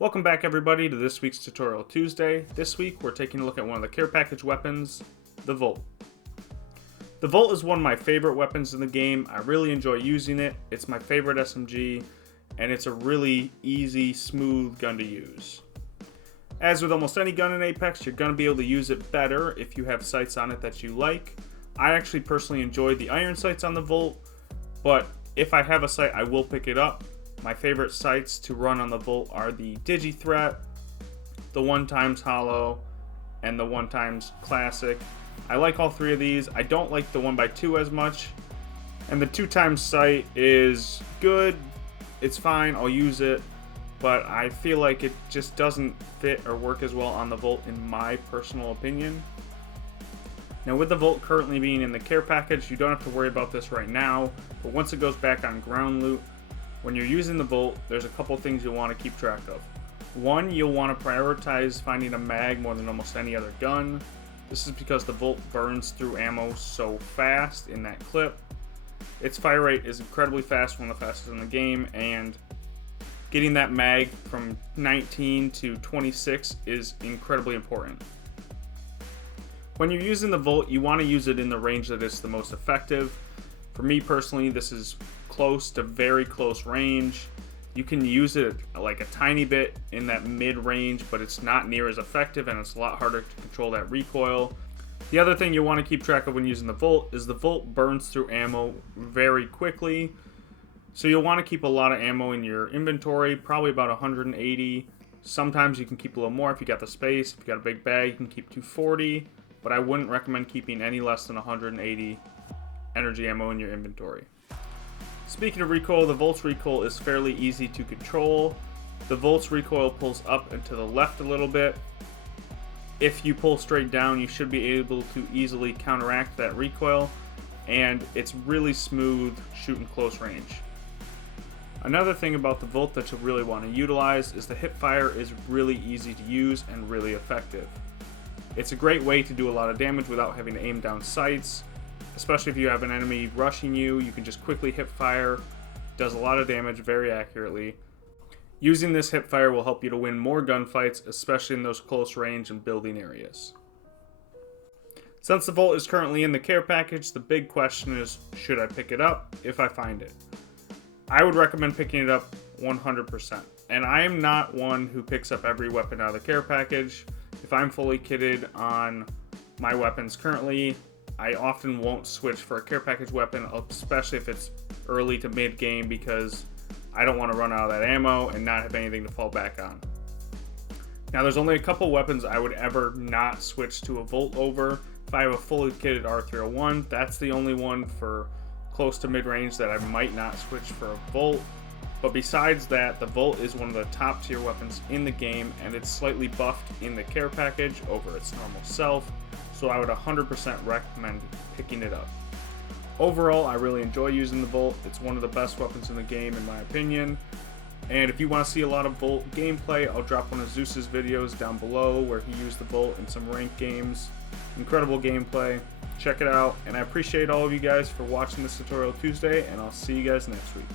Welcome back everybody to this week's Tutorial Tuesday. This week we're taking a look at one of the care package weapons, the Volt. The Volt is one of my favorite weapons in the game. I really enjoy using it. It's my favorite SMG and it's a really easy, smooth gun to use. As with almost any gun in Apex, you're going to be able to use it better if you have sights on it that you like. I actually personally enjoy the iron sights on the Volt, but if I have a sight, I will pick it up. My favorite sights to run on the Volt are the Digi Threat, the 1x Hollow, and the 1x Classic. I like all three of these. I don't like the 1x2 as much. And the 2x sight is good. It's fine, I'll use it. But I feel like it just doesn't fit or work as well on the Volt in my personal opinion. Now with the Volt currently being in the care package, you don't have to worry about this right now. But once it goes back on ground loot, when you're using the Volt, there's a couple things you'll want to keep track of. One, you'll want to prioritize finding a mag more than almost any other gun. This is because the Volt burns through ammo so fast in that clip. Its fire rate is incredibly fast, one of the fastest in the game, and getting that mag from 19 to 26 is incredibly important. When you're using the Volt, you want to use it in the range that is the most effective. For me personally, this is close to very close range. You can use it like a tiny bit in that mid-range, but it's not near as effective and it's a lot harder to control that recoil. The other thing you want to keep track of when using the Volt is the Volt burns through ammo very quickly. So you'll want to keep a lot of ammo in your inventory, probably about 180. Sometimes you can keep a little more if you got the space. If you got a big bag, you can keep 240, but I wouldn't recommend keeping any less than 180 energy ammo in your inventory. Speaking of recoil, the Volt's recoil is fairly easy to control. The Volt's recoil pulls up and to the left a little bit. If you pull straight down, you should be able to easily counteract that recoil, and it's really smooth shooting close range. Another thing about the Volt that you'll really want to utilize is the Hipfire is really easy to use and really effective. It's a great way to do a lot of damage without having to aim down sights. Especially if you have an enemy rushing you, you can just quickly hip fire. Does a lot of damage very accurately. Using this hip fire will help you to win more gunfights, especially in those close range and building areas. Since the Volt is currently in the care package, the big question is, should I pick it up if I find it? I would recommend picking it up 100%. And I am not one who picks up every weapon out of the care package. If I'm fully kitted on my weapons currently, I often won't switch for a care package weapon, especially if it's early to mid game, because I don't want to run out of that ammo and not have anything to fall back on. Now there's only a couple weapons I would ever not switch to a Volt over. If I have a fully kitted R301, that's the only one for close to mid range that I might not switch for a Volt. But besides that, the Volt is one of the top tier weapons in the game, and it's slightly buffed in the care package over its normal self. So I would 100% recommend picking it up. Overall, I really enjoy using the Volt. It's one of the best weapons in the game in my opinion. And if you want to see a lot of Volt gameplay, I'll drop one of Zeus's videos down below where he used the Volt in some ranked games. Incredible gameplay. Check it out. And I appreciate all of you guys for watching this Tutorial Tuesday, and I'll see you guys next week.